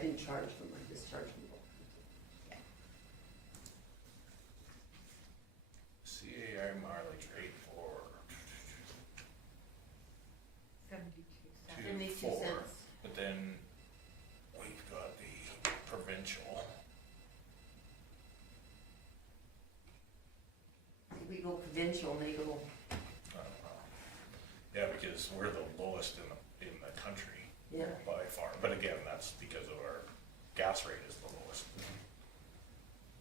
didn't charge them, I just charged them. CAI mileage rate for 72 cents. 72 4, cents. but then we've got the provincial. We go provincial and they go, Yeah, because we're the lowest in the country yeah. by far, but again, that's because of our gas rate is the lowest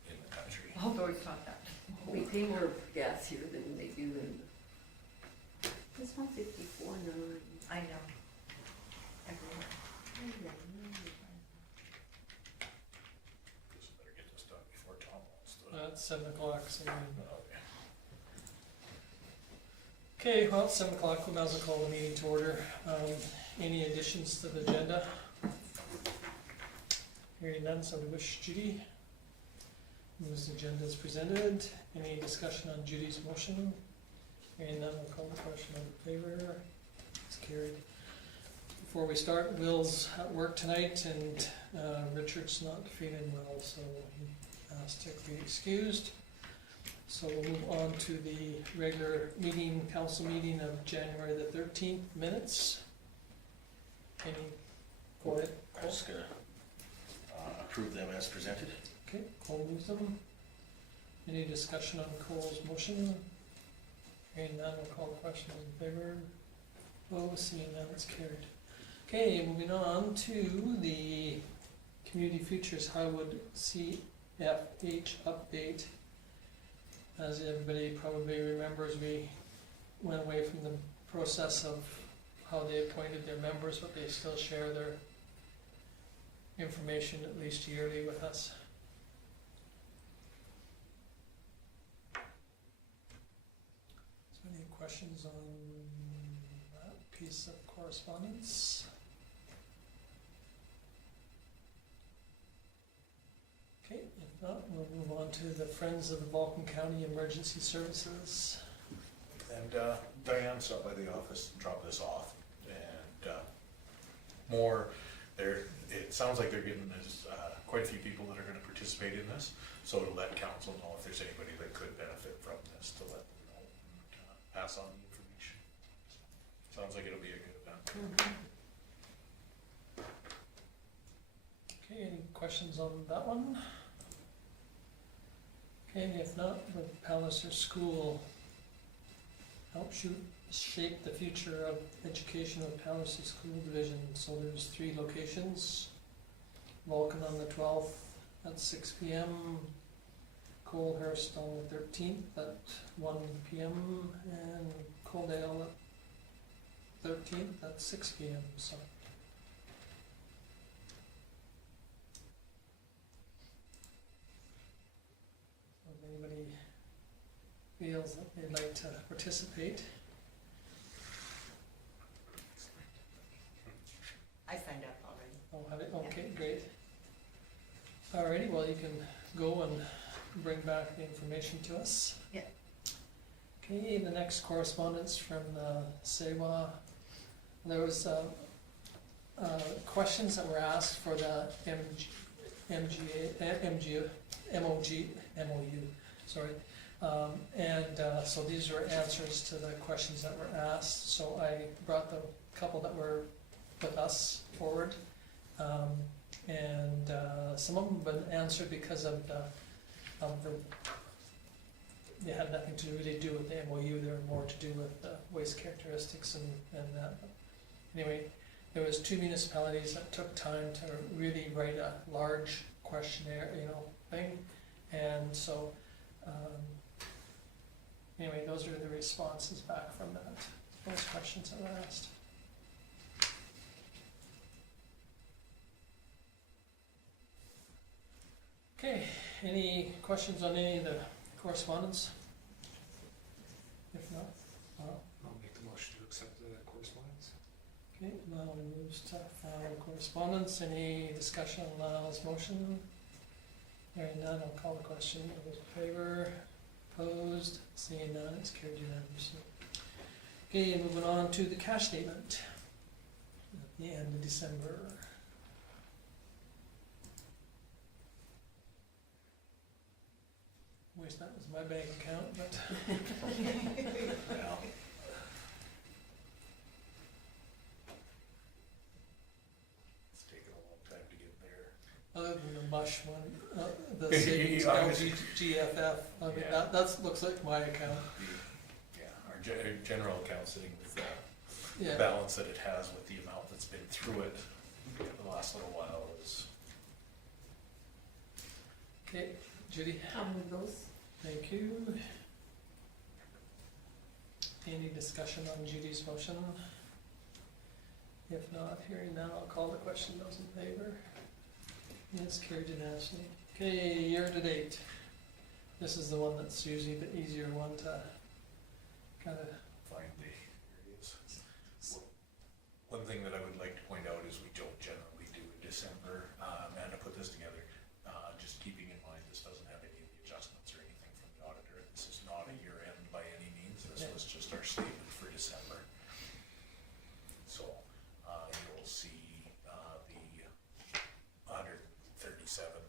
in the country. I've always thought that. We pay more gas here than they do in, this one's 54.9. I know. Everywhere. Just better get this done before Tom wants to. At 7 o'clock, so. Okay. Okay, well, it's 7 o'clock, we might as well call the meeting to order. Any additions to the agenda? Hearing none, so we wish Judy. This agenda is presented. Any discussion on Judy's motion? Hearing none, we'll call the question in favor. It's carried. Before we start, Will's at work tonight and Richard's not feeling well, so he asked to be excused. So we'll move on to the regular meeting, council meeting of January the 13th minutes. Any, go ahead. I'm just gonna approve them as presented. Okay, Cole moves them. Any discussion on Cole's motion? Hearing none, we'll call the question in favor. Opposed, seeing none, it's carried. Okay, moving on to the Community Futures Highwood CFH update. As everybody probably remembers, we went away from the process of how they appointed their members, but they still share their information at least yearly with us. So any questions on that piece of correspondence? Okay, if not, we'll move on to the Friends of the Vulcan County Emergency Services. And Diane stopped by the office and dropped this off, and more, it sounds like they're getting quite a few people that are gonna participate in this, so to let council know if there's anybody that could benefit from this, to let them know, and pass on the information. Sounds like it'll be a good event. Okay, any questions on that one? Okay, if not, the Palliser School help shape the future of education of Palliser School Division. So there's 3 locations. Vulcan on the 12th at 6 p.m. Colehurst on the 13th at 1 p.m. and Coaldale at 13th at 6 p.m. So. If anybody feels that they'd like to participate. I signed up already. Oh, have it? Okay, great. Alrighty, well, you can go and bring back the information to us. Yeah. Okay, the next correspondence from SEWA. There was questions that were asked for the MOU, sorry. So these were answers to the questions that were asked. So I brought the couple that were with us forward. Some of them have been answered because of they had nothing to really do with the MOU, they were more to do with waste characteristics and that. Anyway, there was 2 municipalities that took time to really write a large questionnaire, thing, and so anyway, those are the responses back from those questions that were asked. Okay, any questions on any of the correspondence? If not, I'll make the motion to accept the correspondence. okay, Lyle moves to correspondence. Any discussion on Lyle's motion? Hearing none, I'll call the question. All those in favor? Opposed? Seeing none, it's carried unanimously. Okay, moving on to the cash statement at the end of December. wish that was my bank account, but Yeah. It's taken a long time to get there. other than the mush one, the savings Yeah, I was- LGFF, I mean, Yeah. that looks like my account. Yeah, our general account sitting with the Yeah, balance that it has with the amount that's been through it the last little while is. okay, Judy, I'll move those. thank you. Any discussion on Judy's motion? If not, hearing none, I'll call the question, those in favor? Yes, carried unanimously. Okay, year to date. This is the one that's usually the easier one to kind of, Find the areas. One thing that I would like to point out is we don't generally do a December, Amanda put this together, just keeping in mind, this doesn't have any of the adjustments or anything from the auditor. This is not a year end by any means, this Yeah. was just our statement for December. So, you'll see, the 137,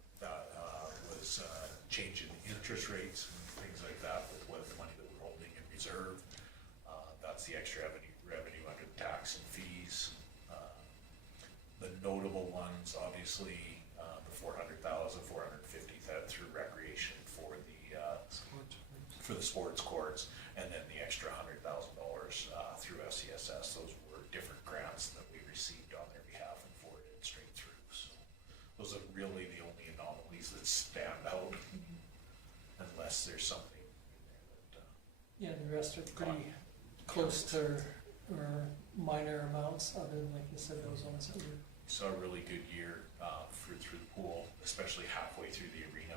was, change in interest rates and things like that with the money that we're holding in reserve. That's the extra revenue under the tax and fees. The notable ones, obviously, the 400,000, 450,000 through recreation for the sports courts, and then the extra $100,000 through FCSS. Those were different grants that we received on their behalf and forwarded straight through. So those are really the only anomalies that stand out, unless there's something in there that. yeah, the rest are pretty close to, or minor amounts, other than, like you said, those ones that were, Saw a really good year through the pool, especially halfway through the arena,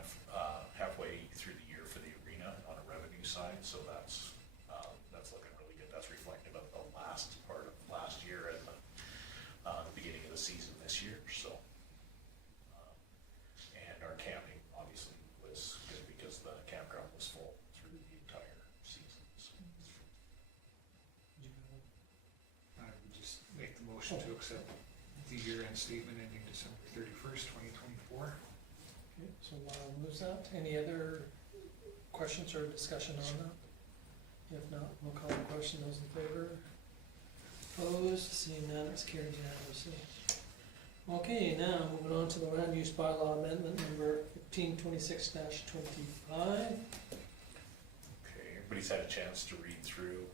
halfway through the year for the arena on a revenue side. So that's looking really good. That's reflective of the last part of last year and the beginning of the season this year. So, and our camping obviously was good because the campground was full through the entire season. So. I would just make the motion to accept the year-end statement ending December 31st, 2024. okay, so Lyle moves that. Any other questions or discussion on that? If not, we'll call the question, those in favor? Opposed, seeing none, it's carried unanimously. Okay, now moving on to the land use bylaw amendment number 1526-25. Okay, everybody's had a chance to read through,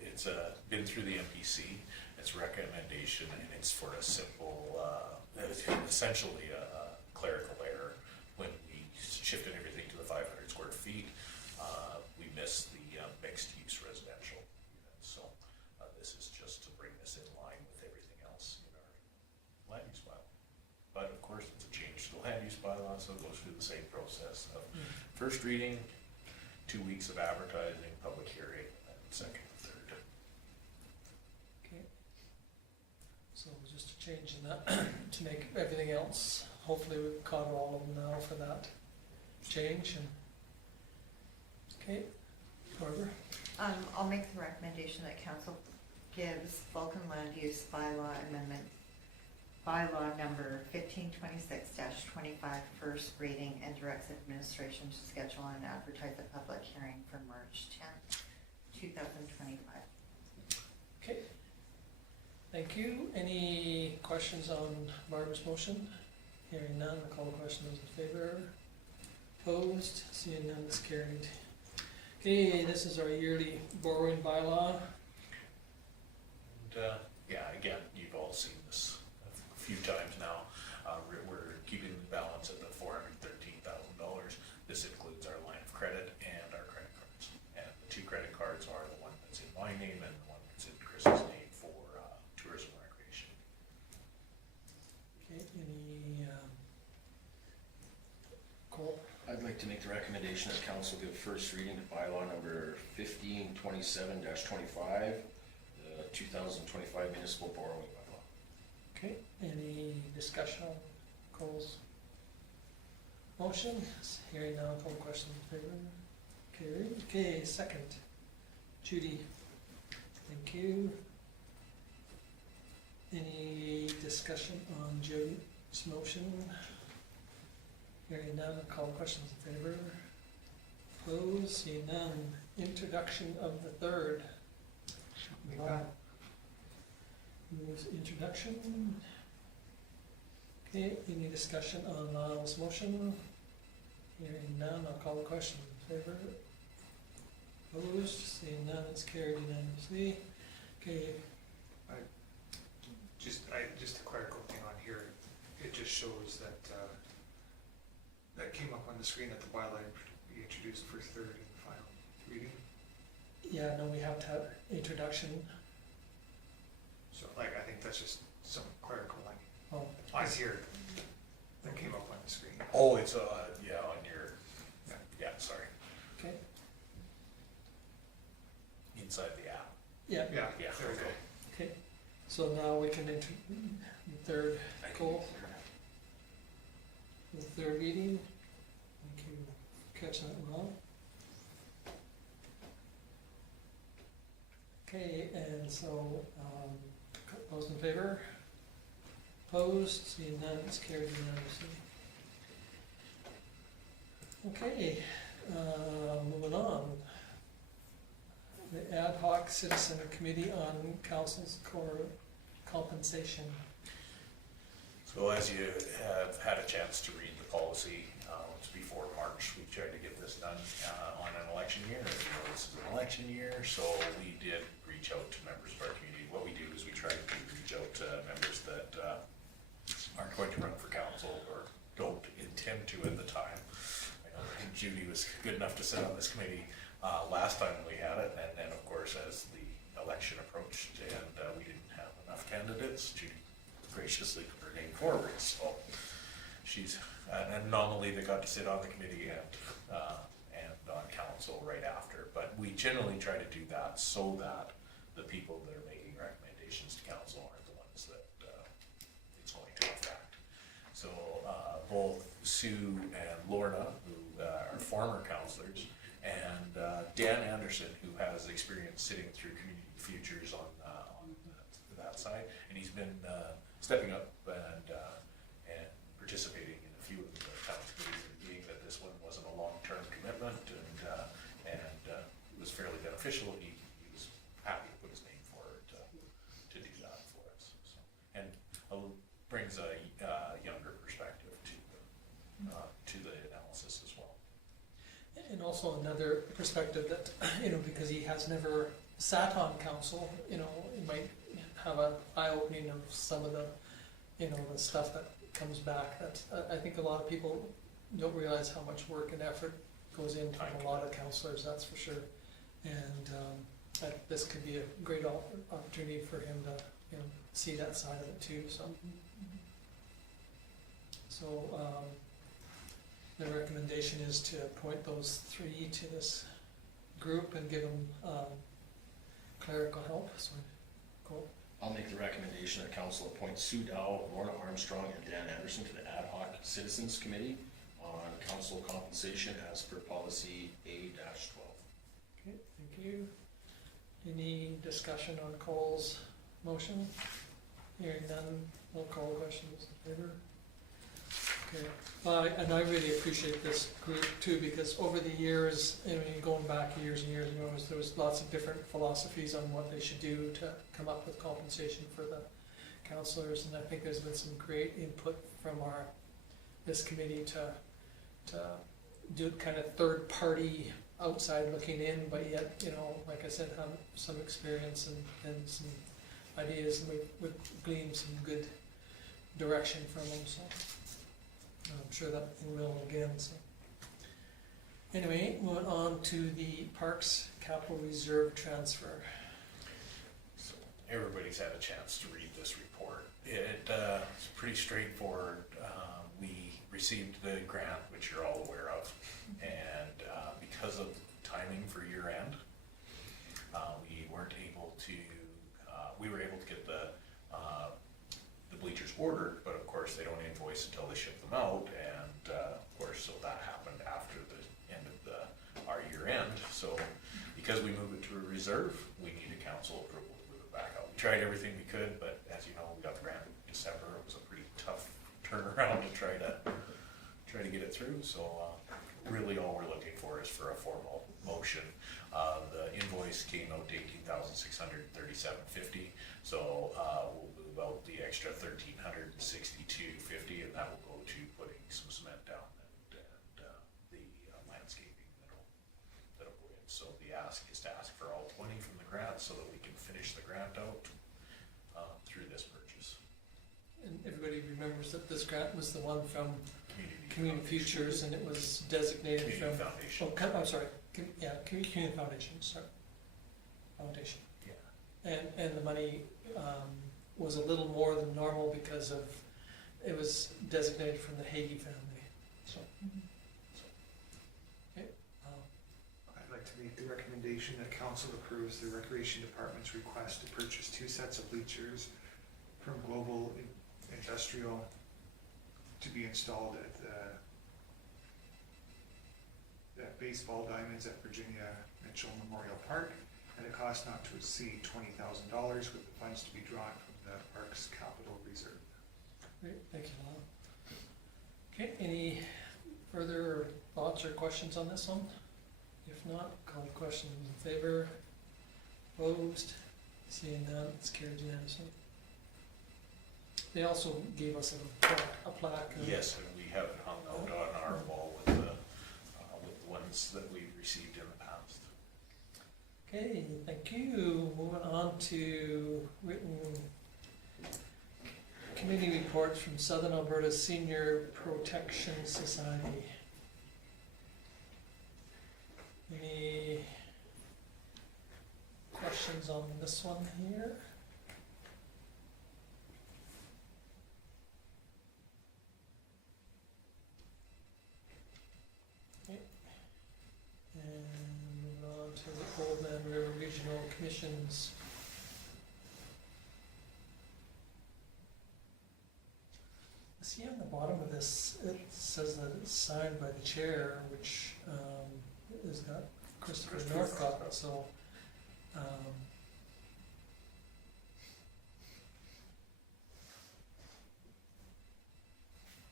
it's been through the MPC, it's recommendation, and it's for a simple, essentially a clerical error. When we shifted everything to the 500 square feet, we missed the mixed-use residential units. So this is just to bring this in line with everything else in our land use bylaw. But of course, it's a change to the land use bylaw, so it goes through the same process of first reading, 2 weeks of advertising, public hearing, and second and third. Okay. So just a change in that to make everything else, hopefully we've caught all of them now for that change and, okay, Barbara? I'll make the recommendation that council gives Vulcan Land Use Bylaw Amendment, bylaw number 1526-25 first reading, and directs administration to schedule and advertise a public hearing for March 10th, 2025. Okay. Thank you. Any questions on Barbara's motion? Hearing none, I'll call the question, those in favor? Opposed? Seeing none, it's carried. Okay, this is our yearly borrowing bylaw. And, yeah, again, you've all seen this a few times now. We're keeping the balance at the $413,000. This includes our line of credit and our credit cards. And the two credit cards are the one that's in my name and the one that's in Chris's name for tourism and recreation. Okay, any, Cole? I'd like to make the recommendation that council give first reading to bylaw number 1527-25, the 2025 municipal borrowing bylaw. Okay, any discussion on Cole's motion? Hearing none, I'll call the question in favor. Carried. Okay, second. Judy. Thank you. Any discussion on Jody's motion? Hearing none, I'll call the questions in favor. Opposed, seeing none. Introduction of the third. Make that. Moves introduction. Okay, any discussion on Lyle's motion? Hearing none, I'll call the question. In favor? Opposed, seeing none, it's carried unanimously. Okay, Just a clerical thing on here, it just shows that, that came up on the screen that the bylaw be introduced for third and final reading. yeah, no, we have to have introduction. So like, I think that's just some clerical like, Oh, on here that came up on the screen. Oh, it's, yeah, on your, Yeah. yeah, sorry, okay, inside the app. yeah, Yeah, Yeah, there we go. okay. So now we can enter the third goal, the third reading. Thank you for catching that, Ron. Okay, and so, those in favor? Opposed, seeing none, it's carried unanimously. Okay, moving on. The Ad hoc Citizen Committee on Council's Core Compensation. So as you have had a chance to read the policy, it's before March, we tried to get this done on an election year. As you know, this is an election year, so we did reach out to members of our community. What we do is we try to reach out to members that aren't going to run for council or don't intend to at the time. I know Judy was good enough to sit on this committee last time we had it, and then of course as the election approached and we didn't have enough candidates, Judy graciously put her name forward. So she's an anomaly that got to sit on the committee and on council right after. But we generally try to do that so that the people that are making recommendations to council aren't the ones that it's going to affect. So both Sue and Lorna, who are former councillors, and Dan Anderson, who has experience sitting through community futures on that side, and he's been stepping up and participating in a few of the town's committees, being that this one wasn't a long-term commitment and it was fairly beneficial. He was happy to put his name forward to do that for us. So, and brings a younger perspective to the analysis as well. And also another perspective that, because he has never sat on council, it might have an eye-opening of some of the, the stuff that comes back that I think a lot of people don't realize how much work and effort goes in from a lot of councillors, that's for sure. And this could be a great opportunity for him to, see that side of it too, so. So, the recommendation is to appoint those three to this group and give them clerical help, so, cool. I'll make the recommendation that council appoint Sue Dow, Lorna Armstrong, and Dan Anderson to the Ad hoc Citizens Committee on Council Compensation as per policy A-12. Okay, thank you. Any discussion on Cole's motion? Hearing none, we'll call questions in favor. Okay, and I really appreciate this group too, because over the years, going back years and years, there was lots of different philosophies on what they should do to come up with compensation for the councillors, and I think there's been some great input from this committee to do kind of third party outside looking in, but yet, like I said, have some experience and some ideas, and we've gleaned some good direction from them, so I'm sure that we will again. So anyway, moving on to the Parks Capital Reserve transfer. So everybody's had a chance to read this report. It's pretty straightforward. We received the grant, which you're all aware of, and because of timing for year end, we were able to get the bleachers ordered, but of course they don't invoice until they ship them out, and of course, so that happened after the end of our year end. So because we moved it to a reserve, we needed council approval to move it back out. We tried everything we could, but as you know, we got the grant in December. It was a pretty tough turnaround to try to get it through. So really all we're looking for is for a formal motion. The invoice came out to $18,637.50, so we'll move out the extra $1,362.50, and that will go to putting some cement down and the landscaping that'll go in. So the ask is to ask for all 20 from the grant so that we can finish the grant out through this purchase. And everybody remembers that this grant was the one from Community Foundation. Futures, and it was designated Community from, Foundation. I'm sorry, Community Foundation, sorry. Foundation. Yeah. And the money was a little more than normal because of, it was designated from the Hagee family, so. Okay, I'd like to make the recommendation that council approves the Recreation Department's request to purchase 2 sets of bleachers from Global Industrial to be installed at the baseball diamonds at Virginia Mitchell Memorial Park at a cost not to exceed $20,000, with the funds to be drawn from the park's capital reserve. great, thank you, Lon. Okay, any further thoughts or questions on this one? If not, call the question in favor, opposed, seeing none, it's carried unanimously. They also gave us a plaque. Yes, and we have it hung out on our wall with the ones that we've received in the past. Okay, thank you. Moving on to written committee reports from Southern Alberta Senior Protection Society. Any questions on this one here? Okay. And moving on to the Old Man River Regional Commissions. See on the bottom of this, it says that it's signed by the chair, which is got Christopher Northcott, so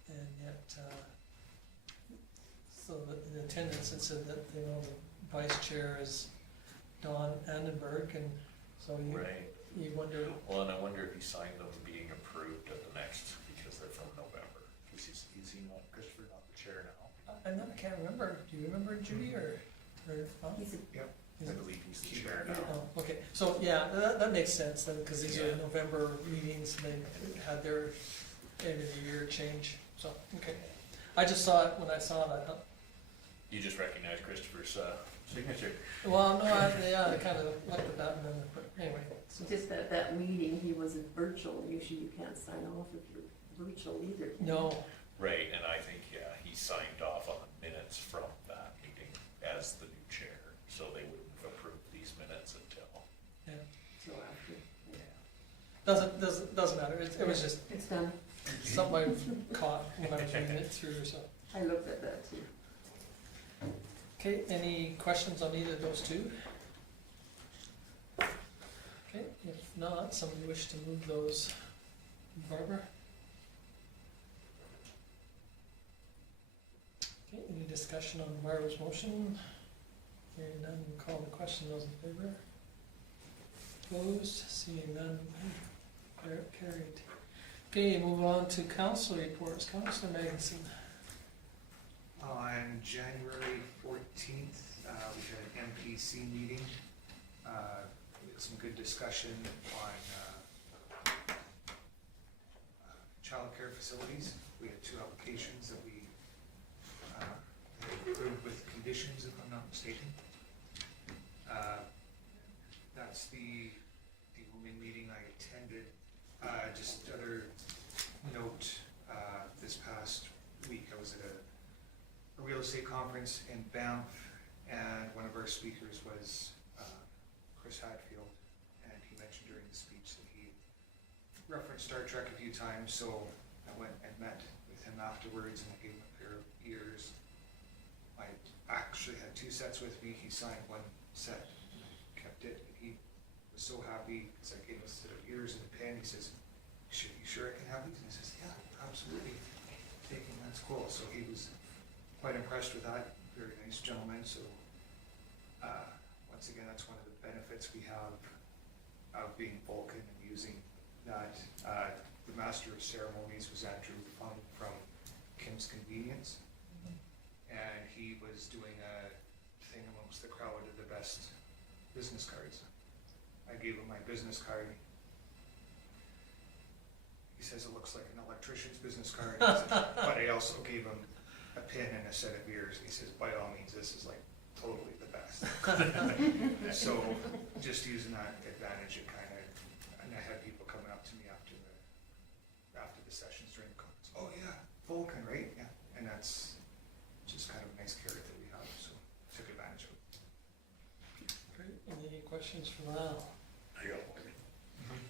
and yet so in attendance it said that the vice chair is Don Annenberg, and so Right. you wonder. Well, and I wonder if he signed them being approved at the next, because they're from November. Is he not, Christopher, not the chair now? I can't remember. Do you remember Judy or huh? He's a Yep. Is I it- believe he's the chair now. Oh, okay, so yeah, that makes sense then, because these are Yeah. November meetings, and they had their end of the year change, so, okay. I just saw it, when I saw it, I thought, You just recognize Christopher's signature. well, no, I kind of looked at that and then, but anyway. So, just at that meeting, he wasn't virtual. Usually you can't sign off if you're virtual either, can you? no, Right, and I think, yeah, he signed off on the minutes from that meeting as the new chair, so they wouldn't have approved these minutes until. yeah, So after, doesn't matter, it was just it's done. something I caught when I was reading it through, so. I looked at that too. Okay, any questions on either of those two? Okay, if not, somebody wish to move those, Barbara? Okay, any discussion on Barbara's motion? Hearing none, we'll call the question, those in favor? Opposed, seeing none, carried. Okay, move on to council reports, Councilor Magnuson. On January 14th, we had an MPC meeting. We had some good discussion on childcare facilities. We had 2 applications that we approved with conditions, if I'm not mistaken. That's the only meeting I attended. Just other note, this past week I was at a real estate conference in Banff, and one of our speakers was Chris Hadfield, and he mentioned during the speech that he referenced Star Trek a few times, so I went and met with him afterwards and I gave him a pair of ears. I actually had 2 sets with me. He signed 1 set and I kept it. He was so happy because I gave him a set of ears and a pen. He says, "You sure I can have these?" And I says, "Yeah, absolutely. Taking, that's cool." So he was quite impressed with that. very nice gentleman, so, once again, that's one of the benefits we have of being Vulcan and using that. The Master of Ceremonies was Andrew Fung from Kim's Convenience, and he was doing a thing amongst the crowd of the best business cards. I gave him my business card. He says it looks like an electrician's business card, but I also gave him a pin and a set of ears. He says, by all means, this is like totally the best. So just using that advantage, it kind of, and I had people coming up to me after the sessions during the conference. Oh yeah, Vulcan, right? Yeah, and that's just kind of a nice carrot that we have. So took advantage of it. Great. Any questions for Lyle? I got one.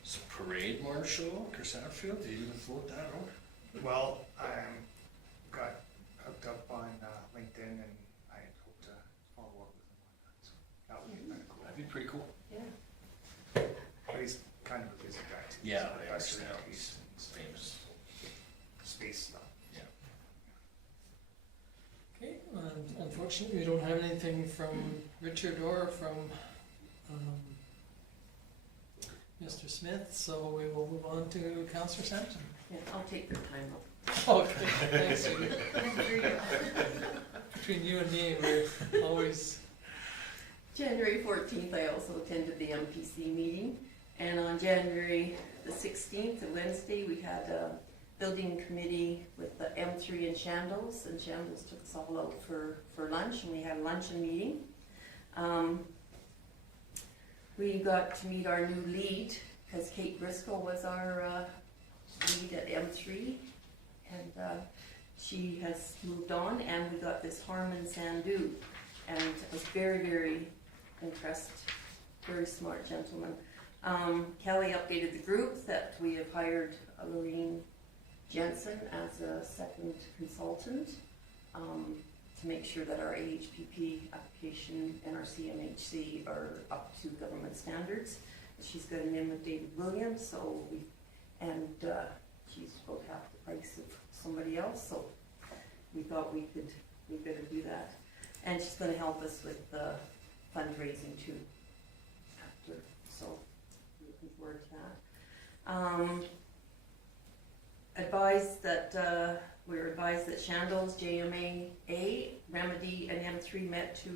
So parade marshal, Chris Hatfield, did you even float that out? Well, I got hooked up on LinkedIn, and I hope to follow up with him on that. So that would be kind of cool. That'd be pretty cool. Yeah. But he's kind of a busy guy too. Yeah, so I that's understand. really nice. It's famous. Space stuff. Yeah. Okay, unfortunately, we don't have anything from Richard or from Mr. Smith, so we will move on to Councillor Sampson. Yeah, I'll take your time up. Okay, thanks, Judy. Between you and me, we're always, January 14th, I also attended the MPC meeting, and on January the 16th, a Wednesday, we had a building committee with the M3 and Shandles took us all out for lunch, and we had a luncheon meeting. We got to meet our new lead, because Kate Briscoe was our lead at M3, and she has moved on, and we got this Harmon Sandu, and I was very, very impressed, very smart gentleman. Kelly updated the group that we have hired Lorraine Jensen as a second consultant to make sure that our AHPP application and our CMHC are up to government standards. She's got an in with David Williams, so she's about half the price of somebody else, so we thought we better do that. And she's gonna help us with the fundraising too after, so looking forward to that. We were advised that Shandles, JMA, Remedy, and M3 met to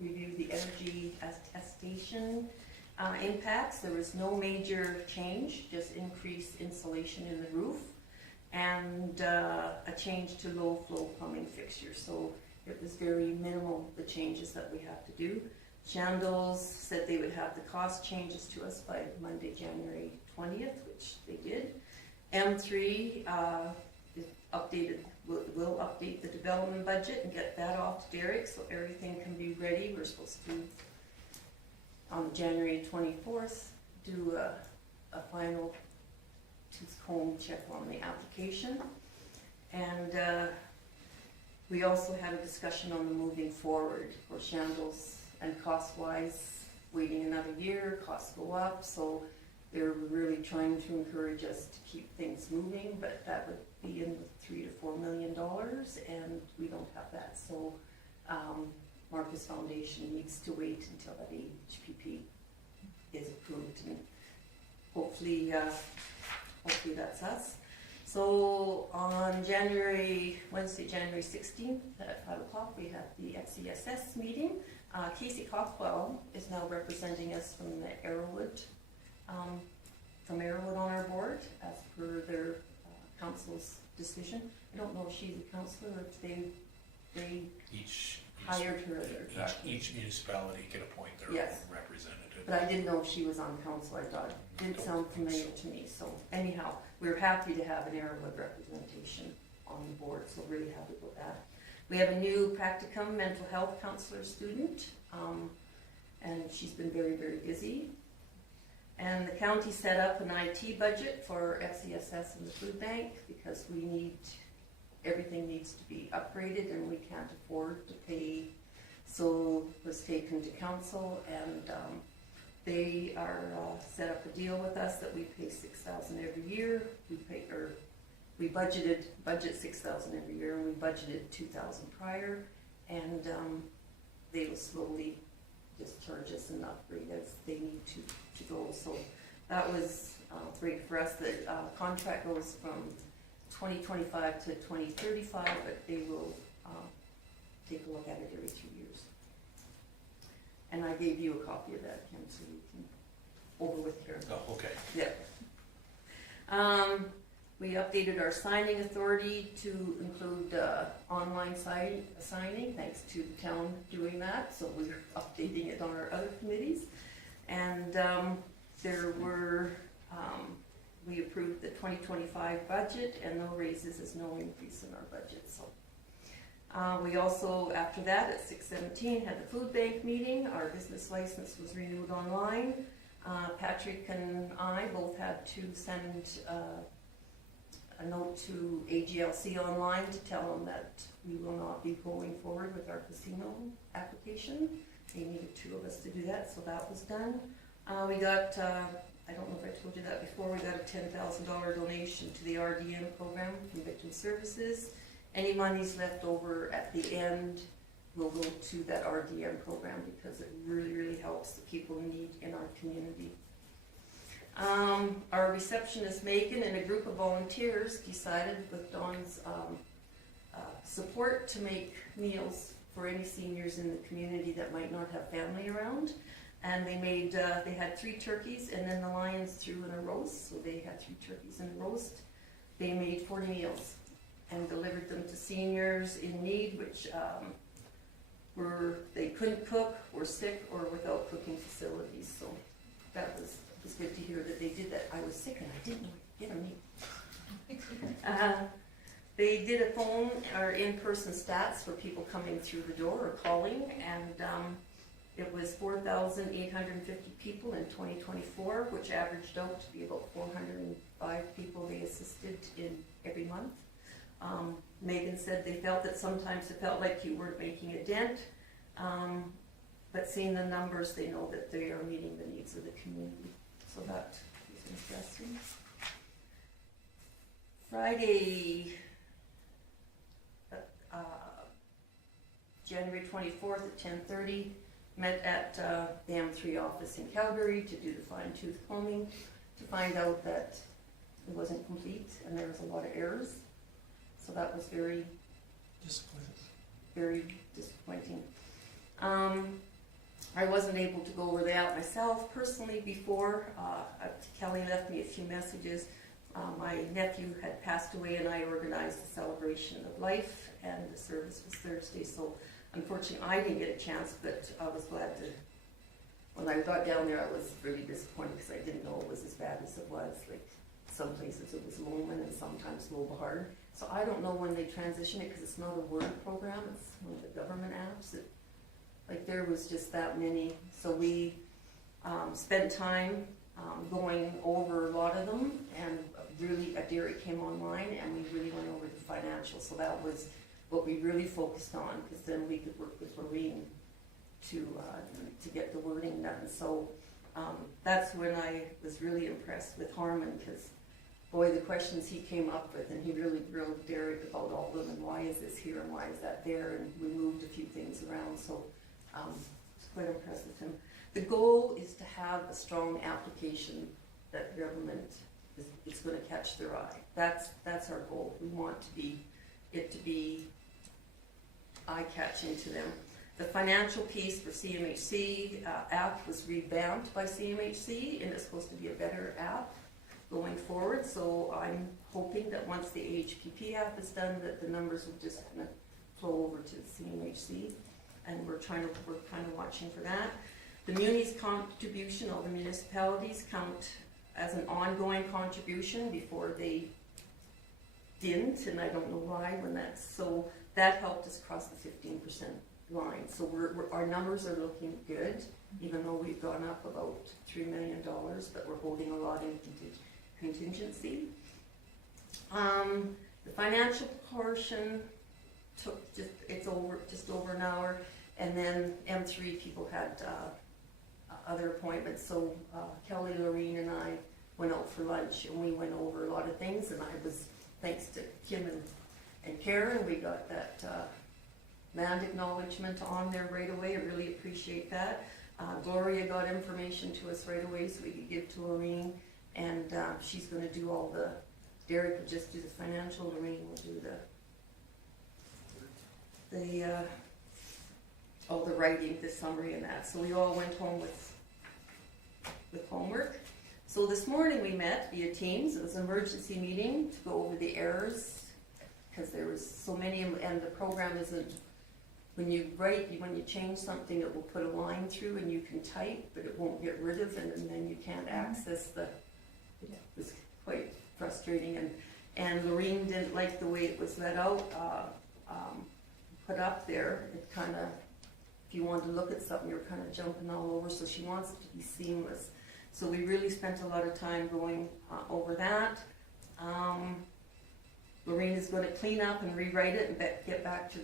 review the energy attestation impacts. There was no major change, just increased insulation in the roof and a change to low flow plumbing fixtures. So it was very minimal, the changes that we have to do. Shandles said they would have the cost changes to us by Monday, January 20th, which they did. M3 is will update the development budget and get that off to Derek so everything can be ready. We're supposed to, on January 24th, do a final tooth-comb check on the application. And we also had a discussion on the moving forward for Shandles, and cost-wise, waiting another year, costs go up, so they're really trying to encourage us to keep things moving, but that would be in the $3 to $4 million, and we don't have that. So Marcus Foundation needs to wait until that HPP is approved, and hopefully that's us. So on Wednesday, January 16th at 5 o'clock, we had the FCSS meeting. Casey Cothwell is now representing us from the Arrowwood on our board, as per their council's decision. I don't know if she's a councillor or if they hired her. Each municipality can appoint their own Yes. representative. But I didn't know if she was on council. I thought it didn't sound familiar to me. So anyhow, we're happy to have an Arrowwood representation on the board, so really happy with that. We have a new practicum mental health counselor student, and she's been very, very busy. And the county set up an IT budget for FCSS and the food bank because everything needs to be upgraded and we can't afford to pay. So it was taken to council, and they are set up a deal with us that we pay $6,000 every year. We budget $6,000 every year, and we budgeted $2,000 prior, and they will slowly just charge us and upgrade as they need to go. So that was great for us. The contract goes from 2025 to 2035, but they will take a look at it every 2 years. And I gave you a copy of that, Kim, so you can over with Karen. Oh, okay. Yep. We updated our signing authority to include online signing, thanks to the town doing that, so we're updating it on our other committees. And we approved the 2025 budget, and no raises is no increase in our budget, so. We also, after that, at 6:17, had the food bank meeting. Our business license was renewed online. Patrick and I both had to send a note to AGLC online to tell them that we will not be going forward with our casino application. They needed 2 of us to do that, so that was done. We got, I don't know if I told you that before, we got a $10,000 donation to the RDM program from Victim Services. Any monies left over at the end will go to that RDM program because it really, really helps the people in need in our community. Our receptionist Megan and a group of volunteers decided, with Dawn's support, to make meals for any seniors in the community that might not have family around. And they had 3 turkeys, and then the Lions threw in a roast, so they had 3 turkeys and a roast. They made 40 meals and delivered them to seniors in need, which they couldn't cook, were sick, or without cooking facilities. So that was good to hear that they did that. I was sick and I didn't get a meal. They did a phone or in-person stats for people coming through the door or calling, and it was 4,850 people in 2024, which averaged out to be about 405 people they assisted in every month. Megan said they felt that sometimes it felt like you weren't making a dent, but seeing the numbers, they know that they are meeting the needs of the community. So that was interesting. Friday, January 24th at 10:30, met at the M3 office in Calgary to do the fine-tooth combing, to find out that it wasn't complete and there was a lot of errors. So that was very disappointing. I wasn't able to go over that myself personally before. Kelly left me a few messages. My nephew had passed away and I organized a celebration of life, and the service was Thursday, so unfortunately I didn't get a chance, but I was glad to. When I got down there, I was really disappointed because I didn't know it was as bad as it was. Like, some places it was Lowman and sometimes Lobahard. So I don't know when they transition it, because it's not a Word program, it's one of the government apps. There was just that many. So we spent time going over a lot of them, and really Derek came online and we really went over the financials. So that was what we really focused on, because then we could work with Lorraine to get the wording done. So that's when I was really impressed with Harmon, because boy, the questions he came up with, and he really grilled Derek about all of them, and why is this here and why is that there, and we moved a few things around, so it's quite impressed with him. The goal is to have a strong application that government is going to catch their eye. That's our goal. We want it to be eye-catching to them. The financial piece for CMHC app was revamped by CMHC, and it's supposed to be a better app going forward. So I'm hoping that once the AHPP app is done, that the numbers will just kind of flow over to CMHC, and we're kind of watching for that. The munis contribution, all the municipalities count as an ongoing contribution. Before they didn't, and I don't know why. So that helped us cross the 15% line. So our numbers are looking good, even though we've gone up about $3 million, but we're holding a lot in contingency. The financial portion took just over an hour, and then M3 people had other appointments. So Kelly, Lorene, and I went out for lunch, and we went over a lot of things. And I was, thanks to Kim and Karen, we got that land acknowledgement on there right away, I really appreciate that. Gloria got information to us right away so we could give to Lorraine, and she's gonna do all the, Derek will just do the financial, Lorraine will do all the writing, the summary and that. So we all went home with homework. So this morning we met via Teams. It was an emergency meeting to go over the errors, because there was so many, and the program isn't, when you change something, it will put a line through and you can type, but it won't get rid of it, and then you can't access it was quite frustrating, and Lorraine didn't like the way it was let out, put up there. It kind of, if you wanted to look at something, you were kind of jumping all over, so she wants it to be seamless. So we really spent a lot of time going over that. Lorraine is going to clean up and rewrite it and get back to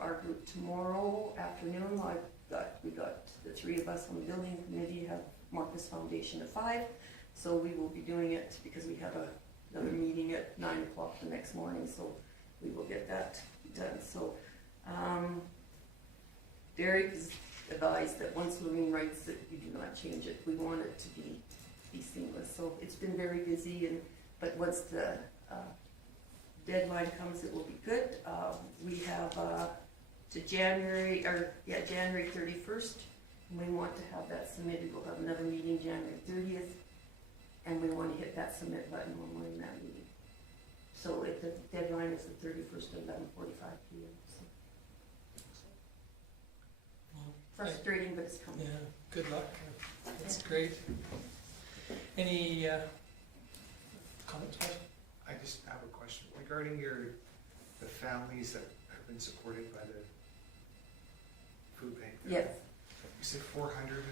our group tomorrow afternoon. We got the three of us on the building committee have Marcus Foundation at 5, so we will be doing it because we have another meeting at 9 o'clock the next morning, so we will get that done. So Derek is advised that once Lorraine writes it, you do not change it. We want it to be seamless. So it's been very busy, but once the deadline comes, it will be good. We have to January 31st. And we want to have that submitted. We'll have another meeting January 30th, and we want to hit that submit button when we're in that meeting. So the deadline is the 31st at 11:45 p.m. So. Frustrating, but it's coming. Yeah, good luck. That's great. Any comments, Mark? I just have a question regarding the families that have been supported by the food bank. Yes, You said 400 and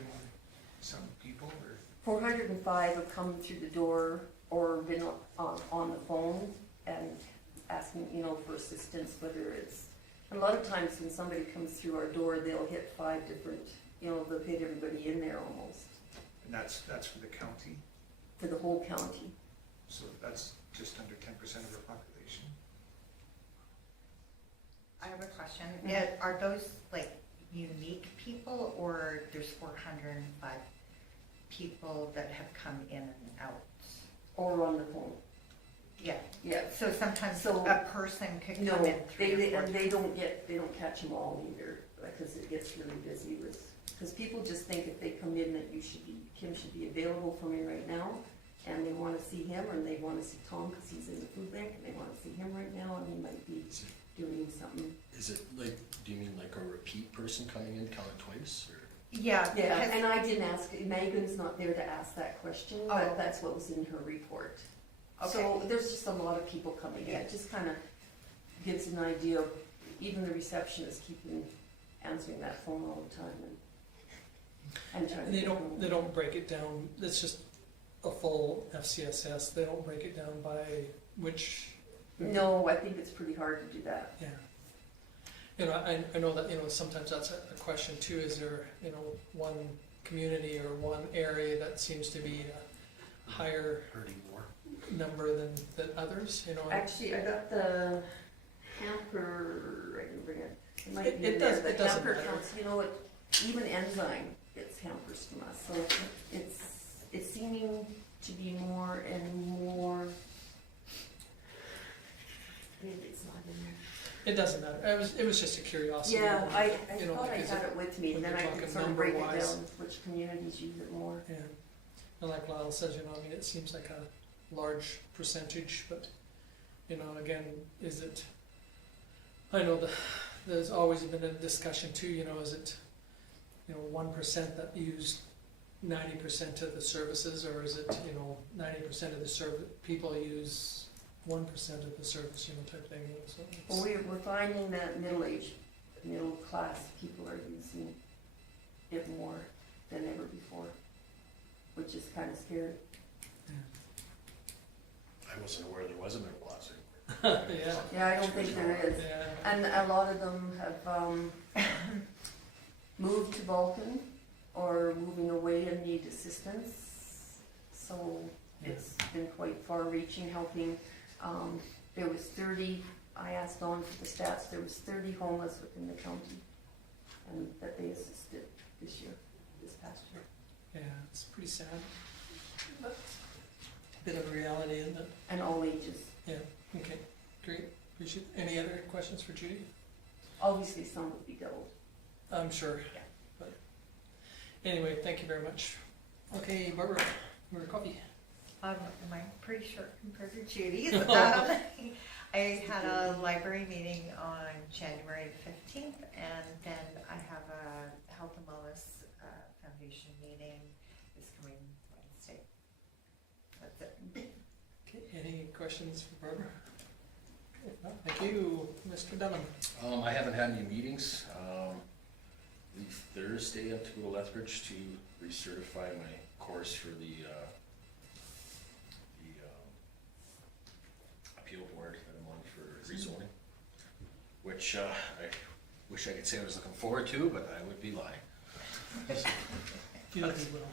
some people, or? 405 have come through the door or been on the phone and asking, for assistance, whether it's, a lot of times when somebody comes through our door, they'll hit 5 different, they'll hit everybody in there almost, And that's for the county, for the whole county. so that's just under 10% of our population. I have a question. Mhm. Yeah, are those like unique people, or there's 405 people that have come in and out? Or on the phone. Yeah, Yeah. so sometimes So- a person could No, come in 3 or 4 and they don't catch them all either, because it gets really busy because people just think if they come in that Kim should be available for me right now, and they want to see him, or they want to see Tom because he's in the food bank, and they want to see him right now, and he might be doing something. Is it like, do you mean like a repeat person coming in, counted twice, or? Yeah, Yeah, because, and I didn't ask, Megan's not there to ask that question, Oh. but that's what was in her report. So there's just a lot of people coming in, it just kind of gives an idea of, even the receptionist keeping answering that phone all the time and trying to. And they don't break it down, it's just a full FCSS, they don't break it down by which. No, I think it's pretty hard to do that. Yeah. I know that, sometimes that's a question too, is there, one community or one area that seems to be a higher Hurting more. number than others, Actually, I got the hamper, I didn't bring it. It might It be in there, does- but it doesn't hamper matter. counts, even Enzyme gets hampers from us, so it's seeming to be more and more. Maybe it's not in there. It doesn't matter, it was just a curiosity. Yeah, I You know, thought I because had it with me, when and then you're I could talking sort of break it number-wise. down, which communities use it more. Yeah, and like Lyle says, it seems like a large percentage, but, again, is it, I know there's always been a discussion too, is it, 1% that use 90% of the services, or is it, 90% of the people use 1% of the service, type thing, so Well, it's, we're finding that middle class people are using it more than ever before, which is kind of scary. I wasn't aware there was a middle class. yeah, Yeah, I don't think there is. yeah. And a lot of them have moved to Vulcan or moving away and need assistance. So it's been quite far-reaching, helping. There was 30 I asked Dawn for the stats, there was 30 homeless within the county, and that they assisted this year, this past year. Yeah, it's pretty sad. But bit of a reality, isn't it? And all ages. Yeah, okay, great, appreciate it. Any other questions for Judy? Obviously, some would be doubled. I'm sure, Yeah. but anyway, thank you very much. Okay, Barbara, your coffee. Mine pretty short compared to Judy's. I had a library meeting on January 15th, and then I have a Health and Wellness Foundation meeting this coming Wednesday. That's it. Okay, any questions for Barbara? If not, thank you, Mr. Dunham. I haven't had any meetings. The Thursday, I have to go to Lethbridge to recertify my course for the appeal board that I'm on for rezoning, which I wish I could say I was looking forward to, but I would be lying. You'll do well.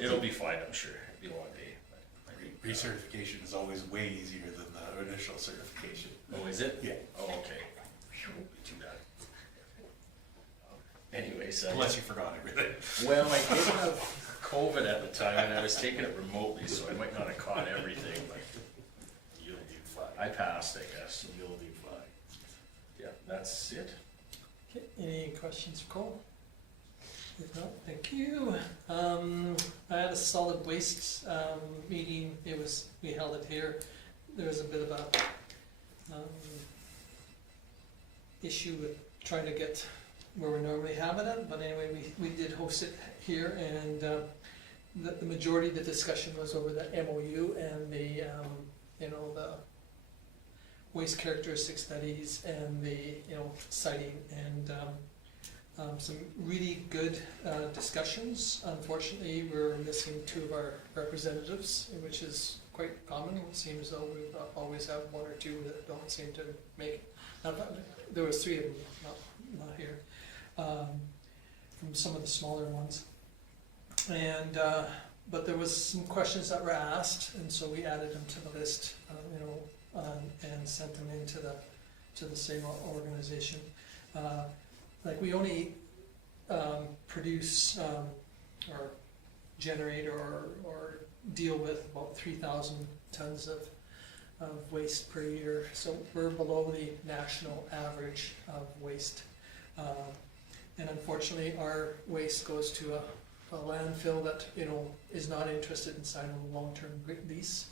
It'll be fine, I'm sure. It'll be a long day. But Recertification is always way easier than the initial certification. oh, is it? Yeah. Oh, okay. Won't be too bad. Anyways, Unless you forgot everything. well, I did have COVID at the time, and I was taking it remotely, so I might not have caught everything, but You'll do fine. I passed, I guess. You'll do fine. Yeah, that's it. Okay, any questions for Cole? If not, thank you. I had a solid waste meeting. We held it here. There was a bit of a issue with trying to get where we normally have it at, but anyway, we did host it here, and the majority of the discussion was over the MOU and the the waste characteristic studies and the siting, and some really good discussions. Unfortunately, we're missing 2 of our representatives, which is quite common. It seems as though we always have 1 or 2 that don't seem to make it. Now, there was 3 of them not here, from some of the smaller ones. And but there was some questions that were asked, and so we added them to the list, and sent them to the same organization. Like we only produce or generate or deal with about 3,000 tons of waste per year, so we're below the national average of waste. And unfortunately, our waste goes to a landfill that is not interested in signing a long-term lease.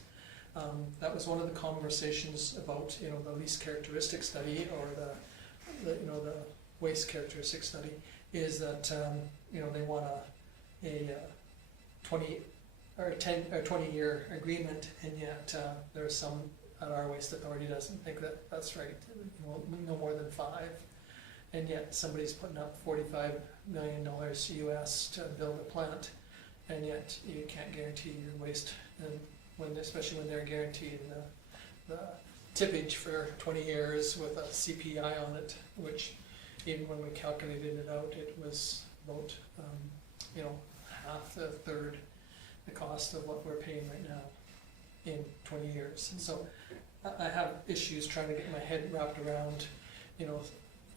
That was one of the conversations about the lease characteristic study, or the waste characteristic study, is that they want a 20-year agreement, and yet there's some at our waste authority doesn't think that that's right. No more than 5. And yet somebody's putting up $45 million US to build a plant, and yet you can't guarantee your waste, and especially when they're guaranteed the tippage for 20 years with a CPI on it, which even when we calculated it out, it was about half a third the cost of what we're paying right now in 20 years. And so I have issues trying to get my head wrapped around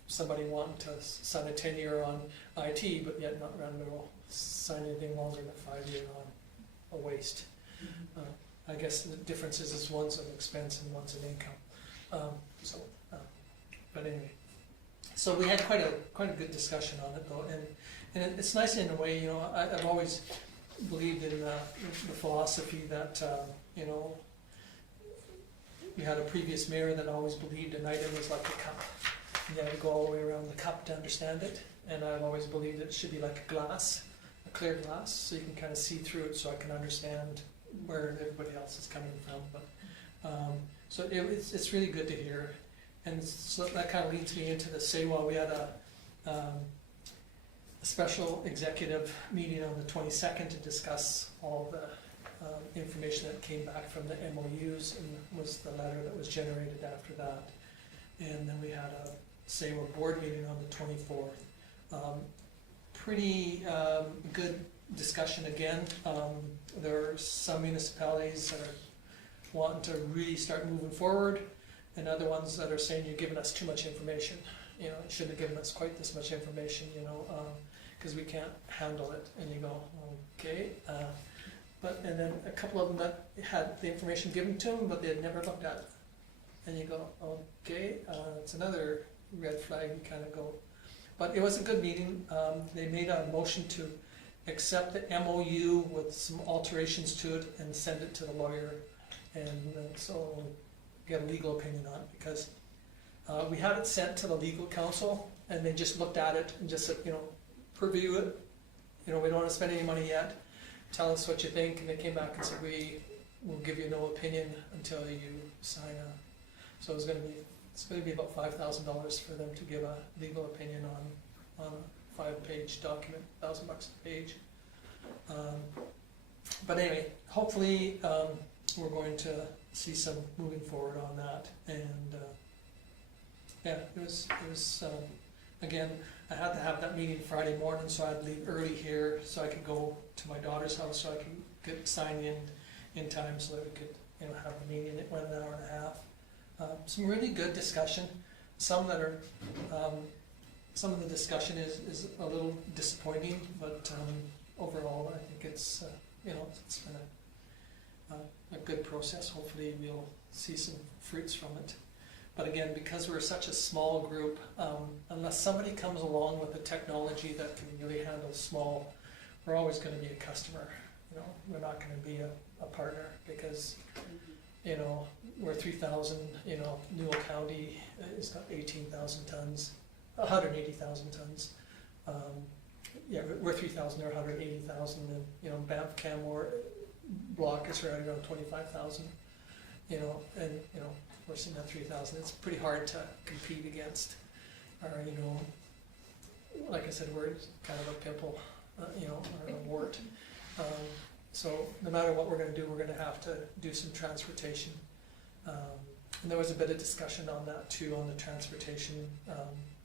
somebody wanting to sign a 10-year on IT, but yet not around to sign anything longer than 5-year on a waste. I guess the difference is one's an expense and one's an income. But anyway, so we had quite a good discussion on it though, and it's nice in a way. I've always believed in the philosophy that we had a previous mayor that always believed an item was like a cup. You have to go all the way around the cup to understand it, and I've always believed it should be like a glass, a clear glass, so you can kind of see through it, so I can understand where everybody else is coming from. But so it's really good to hear, and so that kind of leads me into the SAWA. We had a special executive meeting on the 22nd to discuss all the information that came back from the MOUs, and was the letter that was generated after that. And then we had a SAWA board meeting on the 24th. Pretty good discussion again. There are some municipalities that are wanting to really start moving forward, and other ones that are saying you're giving us too much information. You know, you shouldn't have given us quite this much information, you know, because we can't handle it. And you go, okay. And then a couple of them that had the information given to them, but they had never looked at it. And you go, okay, it's another red flag. You kind of go, but it was a good meeting. They made a motion to accept the MOU with some alterations to it and send it to the lawyer, and so get a legal opinion on it, because we had it sent to the legal counsel, and they just looked at it and just said, you know, review it. You know, we don't want to spend any money yet. Tell us what you think. And they came back and said, we will give you no opinion until you sign a. So it's going to be about $5,000 for them to give a legal opinion on a 5-page document, $1,000 a page. But anyway, hopefully we're going to see some moving forward on that. And yeah, it was again, I had to have that meeting Friday morning, so I'd leave early here so I could go to my daughter's house so I could get signed in time so that we could, you know, have the meeting. It went an hour and a half. Some really good discussion. Some that are, some of the discussion is a little disappointing, but overall I think it's, you know, it's been a good process. Hopefully we'll see some fruits from it. But again, because we're such a small group, unless somebody comes along with the technology that can really handle small, we're always going to be a customer. You know, we're not going to be a partner, because, you know, we're 3,000. You know, Newell County is got 18,000 tons, 180,000 tons. Yeah, we're 3,000. They're 180,000, and you know, Banff Canmore block is right around 25,000. You know, and you know, we're sitting at 3,000. It's pretty hard to compete against. Or you know, like I said, we're kind of a pimple, you know, or a wart. So no matter what we're going to do, we're going to have to do some transportation. And there was a bit of discussion on that too, on the transportation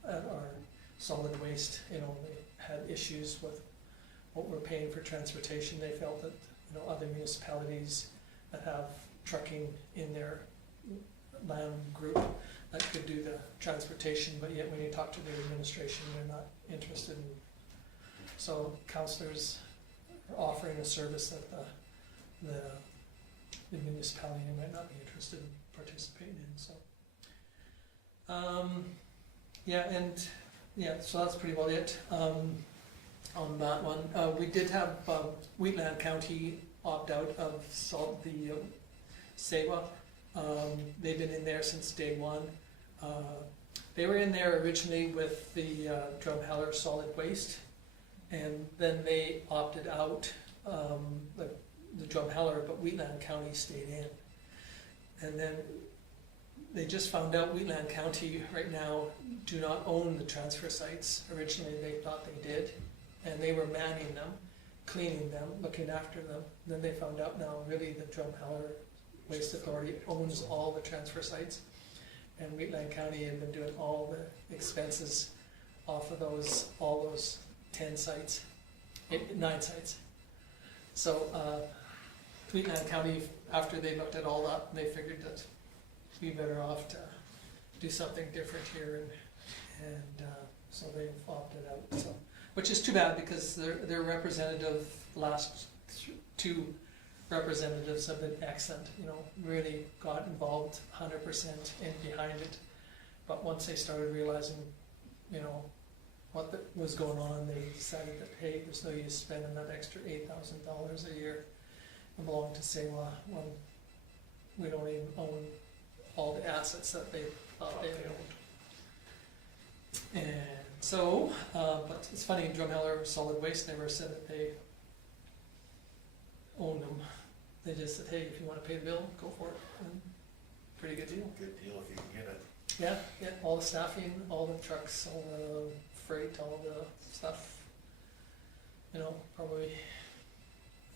at our solid waste. You know, they had issues with what we're paying for transportation. They felt that, you know, other municipalities that have trucking in their land group that could do the transportation, but yet when you talk to their administration, they're not interested in. So councillors are offering a service that the municipality might not be interested in participating in. So so that's pretty well it on that one. We did have Wheatland County opt out of the SEWA. They've been in there since day one. They were in there originally with the Drumheller solid waste, and then they opted out, the Drumheller, but Wheatland County stayed in. And then they just found out Wheatland County right now do not own the transfer sites. Originally they thought they did, and they were manning them, cleaning them, looking after them. Then they found out now really the Drumheller Waste Authority owns all the transfer sites, and Wheatland County had been doing all the expenses off of all those 10 sites, 9 sites. So Wheatland County, after they looked at all that, they figured that we better off to do something different here, and so they've opted out. So, which is too bad, because their representative, last 2 representatives have been excellent. You know, really got involved 100% in behind it. But once they started realizing, you know, what was going on, they decided that, hey, there's no use spending that extra $8,000 a year and belong to SEWA when we don't even own all the assets that they thought they owned. And so, but it's funny, Drumheller Solid Waste never said that they owned them. They just said, hey, if you want to pay the bill, go for it. And pretty good deal. Good deal if you can get it. Yeah, all the staffing, all the trucks, all the freight, all the stuff. You know, probably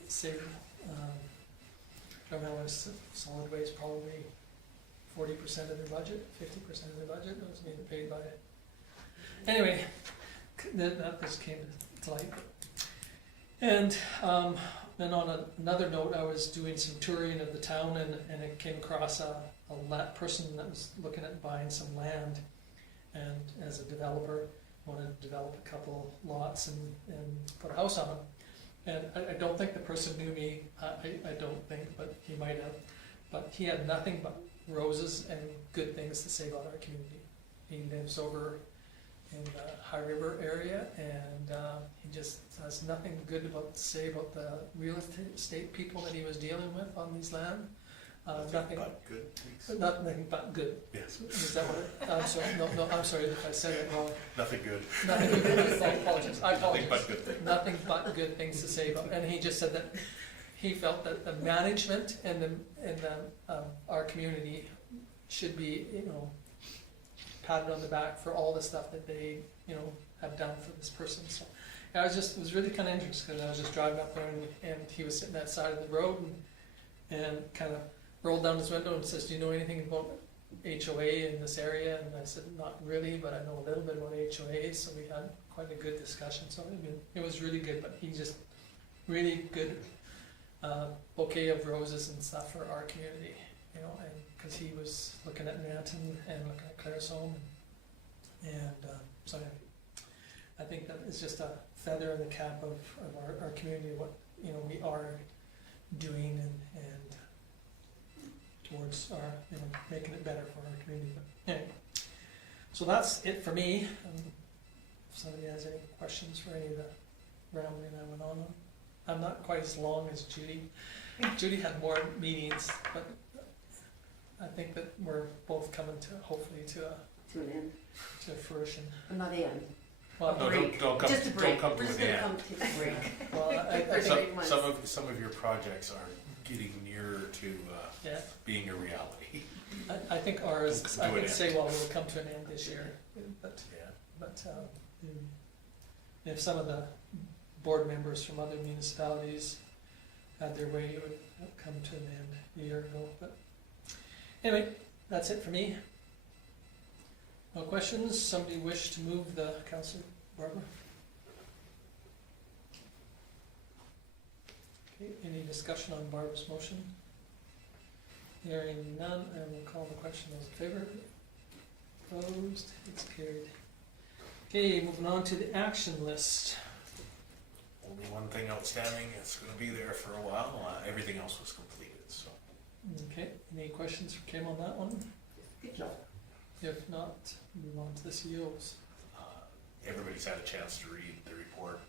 save Drumheller's Solid Waste probably 40% of their budget, 50% of their budget was being paid by it. Anyway, that just came to light. And Then on another note, I was doing some touring of the town and I came across a person that was looking at buying some land, and as a developer, wanted to develop a couple lots and put a house on them. And I don't think the person knew me, I don't think, but he might have. But he had nothing but roses and good things to say about our community. He lives over in the High River area, and he just has nothing good to say about the real estate people that he was dealing with on these land. Nothing But good, please. Nothing but good. Yes, Is that what it, I'm sorry, no, I'm sorry if I said it wrong. nothing good. Nothing but good, I apologize, I Nothing apologize. but good things. Nothing but good things to say about, and he just said that he felt that the management and our community should be, patted on the back for all the stuff that they, have done for this person, so. Yeah, it was really kinda interesting, because I was just driving up there and he was sitting that side of the road and kind of rolled down his window and says, "Do you know anything about HOA in this area?" And I said, "Not really, but I know a little bit about HOA," so we had quite a good discussion, so it was really good, but he just, really good bouquet of roses and stuff for our community, and because he was looking at Nanton and looking at Claresholm, and so I think that is just a feather in the cap of our community, what we are doing and towards our making it better for our community. But anyway, so that's it for me. If somebody has any questions for any of the rambling I went on. I'm not quite as long as Judy. Judy had more meetings, but I think that we're both coming to, hopefully, to To an end. fruition. Not end. Well, No, don't come, Just a break. don't come We're to just an gonna end. come take a break. well, I For think, eight Some, months. some of your projects are getting nearer to yeah, being a reality. I think ours, Do I an would end. say, well, we'll come to an end this year, but Yeah. if some of the board members from other municipalities had their way, it would come to an end a year ago, but anyway, that's it for me. No questions? Somebody wish to move the council, Barbara? Okay, any discussion on Barbara's motion? Hearing none, I will call the question. Those in favor? Opposed? It's carried. Okay, moving on to the action list. Only one thing outstanding, it's gonna be there for a while, everything else was completed, so. Okay, any questions for Kim on that one? Good job. If not, move on to the CEOs. Everybody's had a chance to read the report.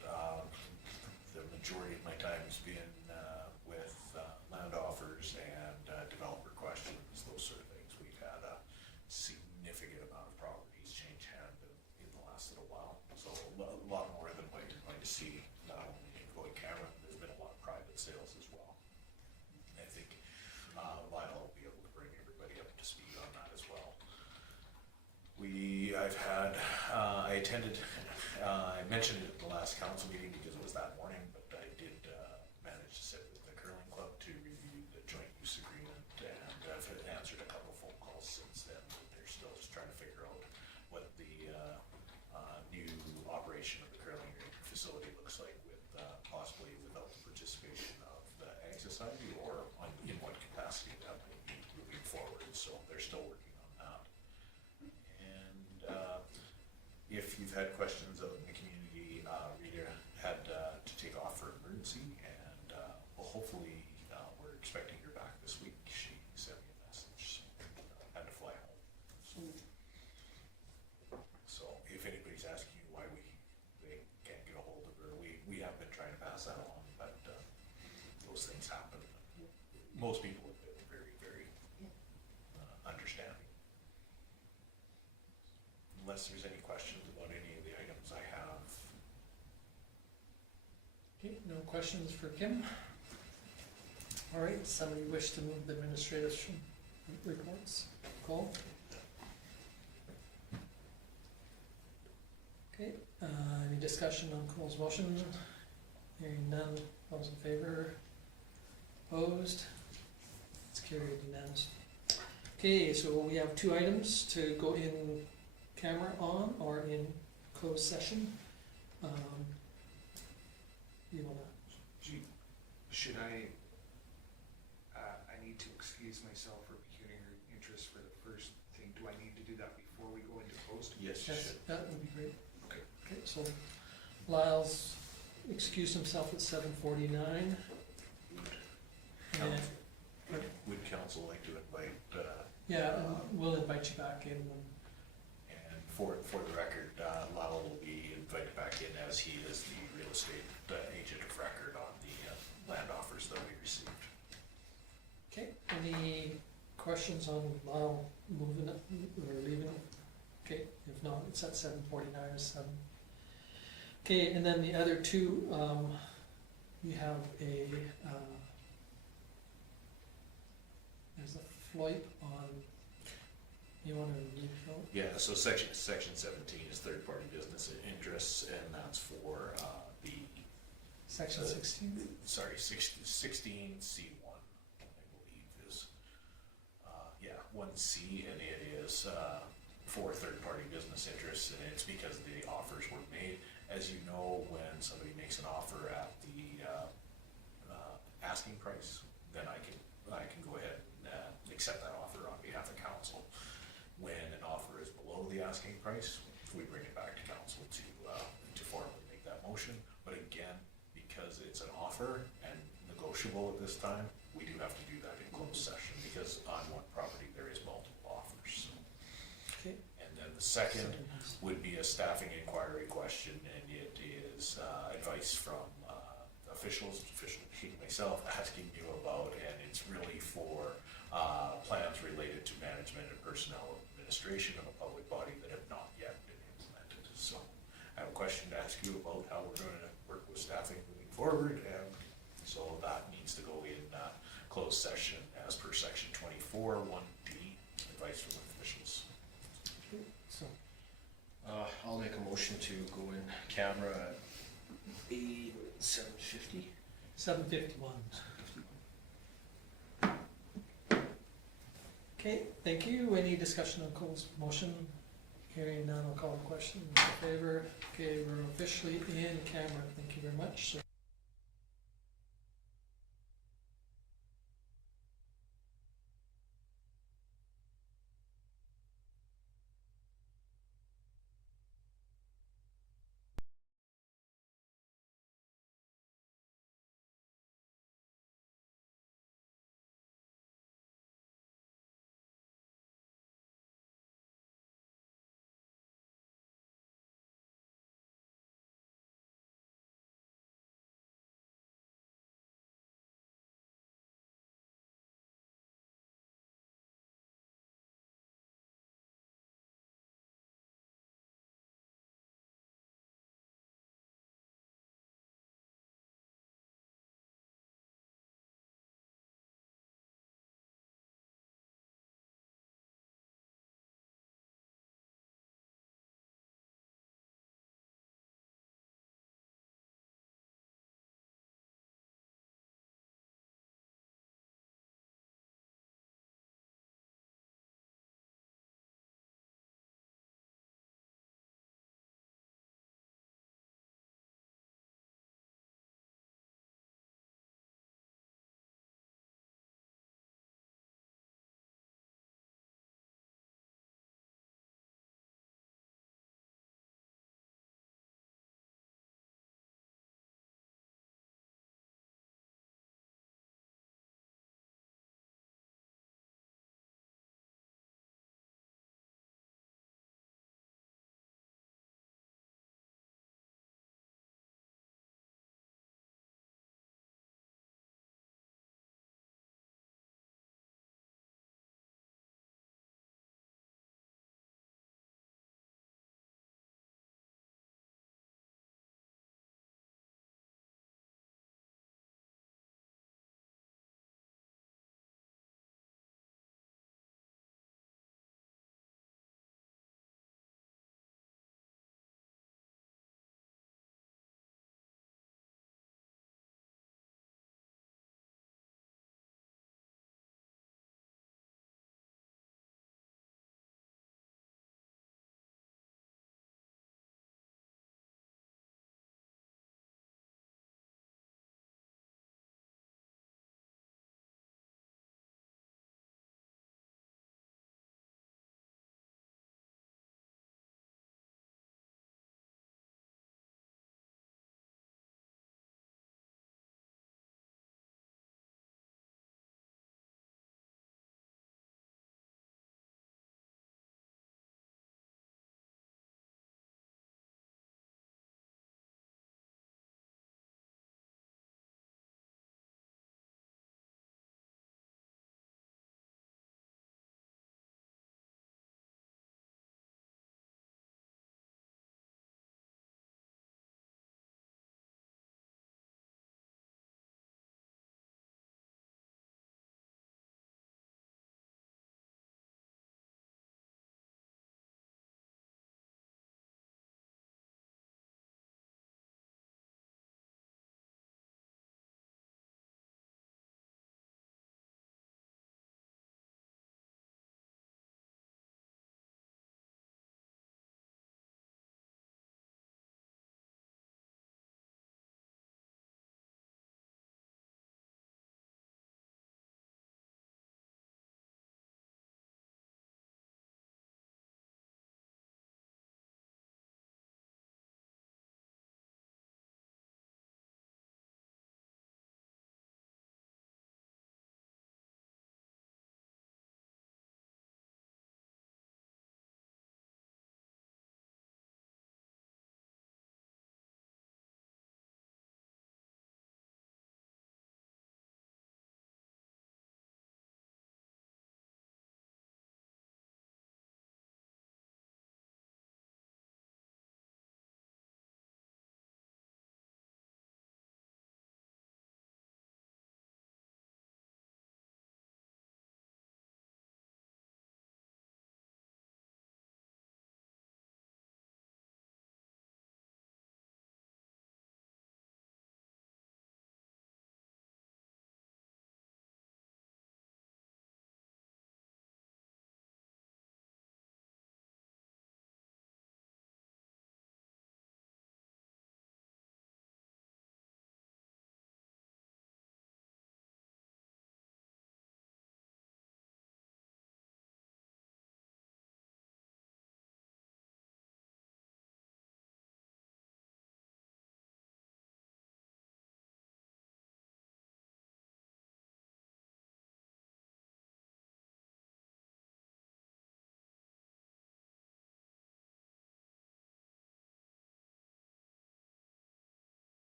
The majority of my time has been with land offers and developer questions, those sort of things. We've had a significant amount of properties change hand in the last little while, so a lot more than what you're going to see not only in Going Camera, there's been a lot of private sales as well. I think Lyle will be able to bring everybody up to speed on that as well. I attended, I mentioned it at the last council meeting because it was that morning, but I did manage to sit with the curling club to review the joint use agreement, and I've answered a couple phone calls since then. They're still just trying to figure out what the new operation of the curling facility looks like, with possibly without the participation of the Ag Society, or in what capacity that might be moving forward. So they're still working on that. And if you've had questions out in the community, Rita had to take off for emergency, and well, hopefully we're expecting her back this week. She sent me a message, had to fly home. So if anybody's asking you why they can't get a hold of her, we have been trying to pass that along, but those things happen. Most people have been very, very understanding. Unless there's any questions about any of the items I have. Okay, no questions for Kim? All right, somebody wish to move the administrative reports? Cole? Okay, any discussion on Cole's motion? Hearing none, those in favor? Opposed? It's carried unanimously. Okay, so we have two items to go in camera on or in closed session. You wanna, should I need to excuse myself for pecuniary interest for the first thing. Do I need to do that before we go into closed? Yes, you Yes, should. that would be great. Okay. Okay, so Lyle's excused himself at 7:49. And, Would council like to invite, yeah, and we'll invite you back in when, and for the record, Lyle will be invited back in as he is the real estate agent of record on the land offers that we received. okay, any questions on Lyle moving it or leaving it? Okay, if not, it's at 7:49 or 7. Okay, and then the other two, we have there's a FLOIP on, you wanna read it out? Yeah, so section 17 is third-party business interests, and that's for the, Section 16? sorry, 16C1, I believe is, yeah, 1C, and it is for third-party business interests, and it's because the offers were made. As you know, when somebody makes an offer at the asking price, then I can go ahead and accept that offer on behalf of council. When an offer is below the asking price, we bring it back to council to formally make that motion. But again, because it's an offer and negotiable at this time, we do have to do that in closed session, because on one property there is multiple offers. Okay. And then the second would be a staffing inquiry question, and it is advice from officials, being myself, asking you about, and it's really for plans related to management and personnel administration of a public body that have not yet been implemented. So I have a question to ask you about how we're going to work with staffing moving forward, and so that needs to go in closed session as per section 24, 1D, advice from officials. Okay, so, I'll make a motion to go in camera at 7:50. 7:51. Okay, thank you. Any discussion on Cole's motion? Hearing none, I'll call the question. In favor? Okay, we're officially in camera. Thank you very much. So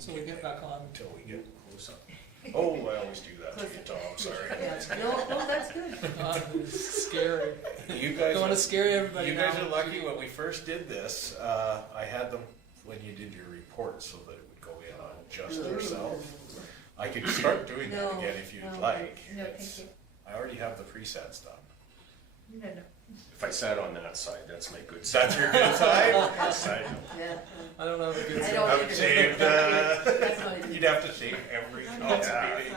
so we get back on. Until we get close up. Oh, I always do that to you, Tom, sorry. No, that's good. It's scary. You guys, Don't wanna scare everybody you guys now. are lucky. When we first did this, I had them when you did your report so that it would go in on just yourself. I could start doing that No, again if you'd no, like. No, It's- thank I already have the presets done. you. No, no. If I sat on that side, that's my good side. That's your good side? That side, Yeah. I don't have a good I side. don't I would either. save, That's not even- you'd have to shave every council Yeah. meeting.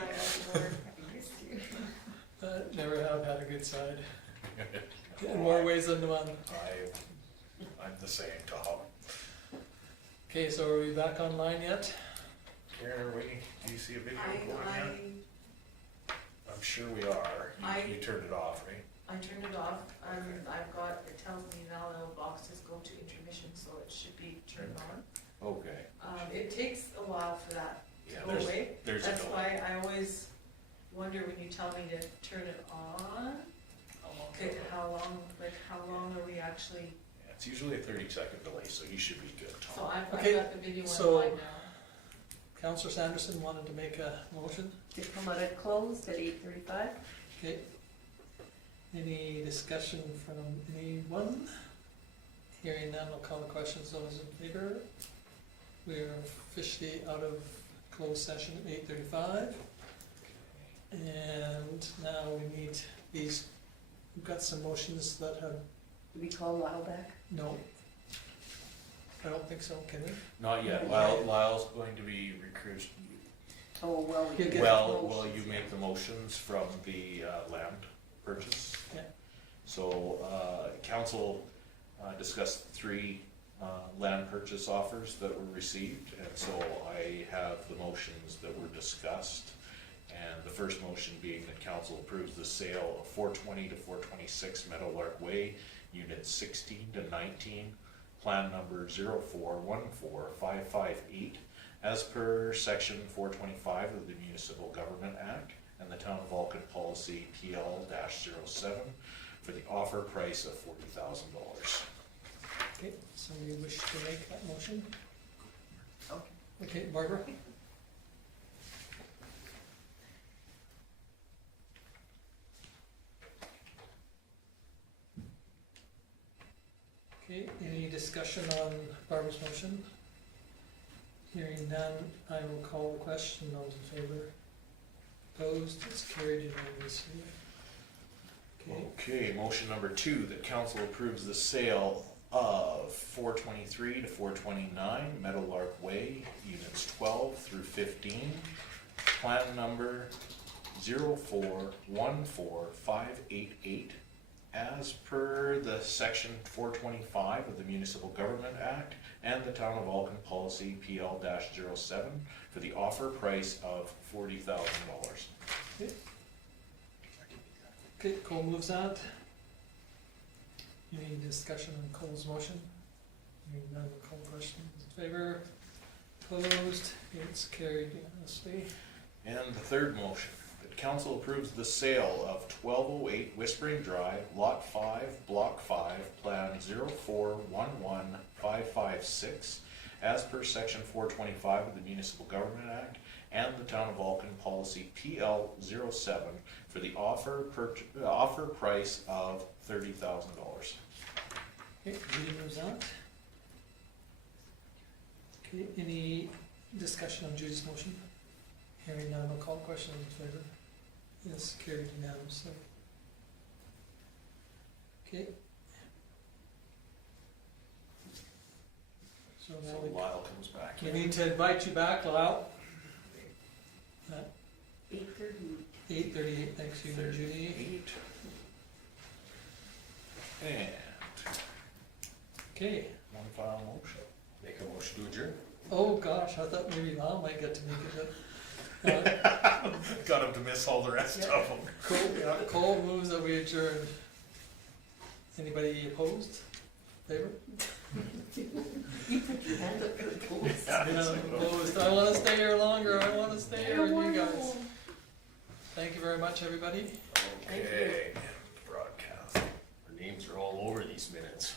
Never have had a good side. In more ways than one. I'm the same, Tom. Okay, so are we back online yet? Karen, are we, do you see a video I, going I, yet? I'm sure we are. You turned it off, right? I turned it off, and I've got, it tells me now the boxes go to intermission, so it should be turned on. okay. It takes a while for that Yeah, to go away. there's a That's delay. why I always wonder when you tell me to turn it on, okay, how long are we actually, Yeah, it's usually a 30-second delay, so you should be good, so Tom. I've Okay, got the video so- online now. Councillor Sanderson wanted to make a motion. To come out of closed at 8:35. Okay. Any discussion from anyone? Hearing none, I'll call the questions. Those in favor? We're officially out of closed session at 8:35. And now we need these, we've got some motions that have, Do we call Lyle back? no. I don't think so, can we? Not yet. Lyle's going to be recruited. Oh, well, we He'll can get- get Well, will motions, you yeah. make the motions from the land purchase? Yeah. So, council discussed 3 land purchase offers that were received, and so I have the motions that were discussed. And the first motion being that council approves the sale of 420 to 426 Meadowlark Way, units 16 to 19, plan number 0414558, as per section 425 of the Municipal Government Act and the Town of Vulcan Policy PL-07 for the offer price of $40,000. Okay, somebody wish to make that motion? Okay. Okay, Barbara? Okay, any discussion on Barbara's motion? Hearing none, I will call the question. Those in favor? Opposed? It's carried unanimously. Okay, Okay, motion number 2, that council approves the sale of 423 to 429 Meadowlark Way, units 12 through 15, plan number 0414588, as per the section 425 of the Municipal Government Act and the Town of Vulcan Policy PL-07 for the offer price of $40,000. okay, Cole moves that. Any discussion on Cole's motion? Hearing none, we'll call the question. Those in favor? Opposed? It's carried unanimously. And the third motion, that council approves the sale of 1208 Whispering Drive, Lot 5, Block 5, Plan 0411556, as per Section 425 of the Municipal Government Act and the Town of Vulcan Policy PL-07 for the offer price of $30,000. Okay, Judy moves that. Okay, any discussion on Judy's motion? Hearing none, I'll call the question. Those in favor? Yes, carried unanimously. Okay. So So now Lyle comes back we in. need to invite you back, Lyle. At 8:30. 8:38, thanks you, Judy. 8. And Okay, one final motion. Make a motion to adjourn. oh gosh, I thought maybe Lyle might get to make it, but, Got him to miss all the rest Yeah. of them. Cole moves that we adjourn. Anybody opposed? Favor? You put your hand up for the polls. Opposed. I wanna stay here longer, I wanna stay here with you guys. Thank you very much, everybody. Thank you. Okay, broadcast. Our names are all over these minutes.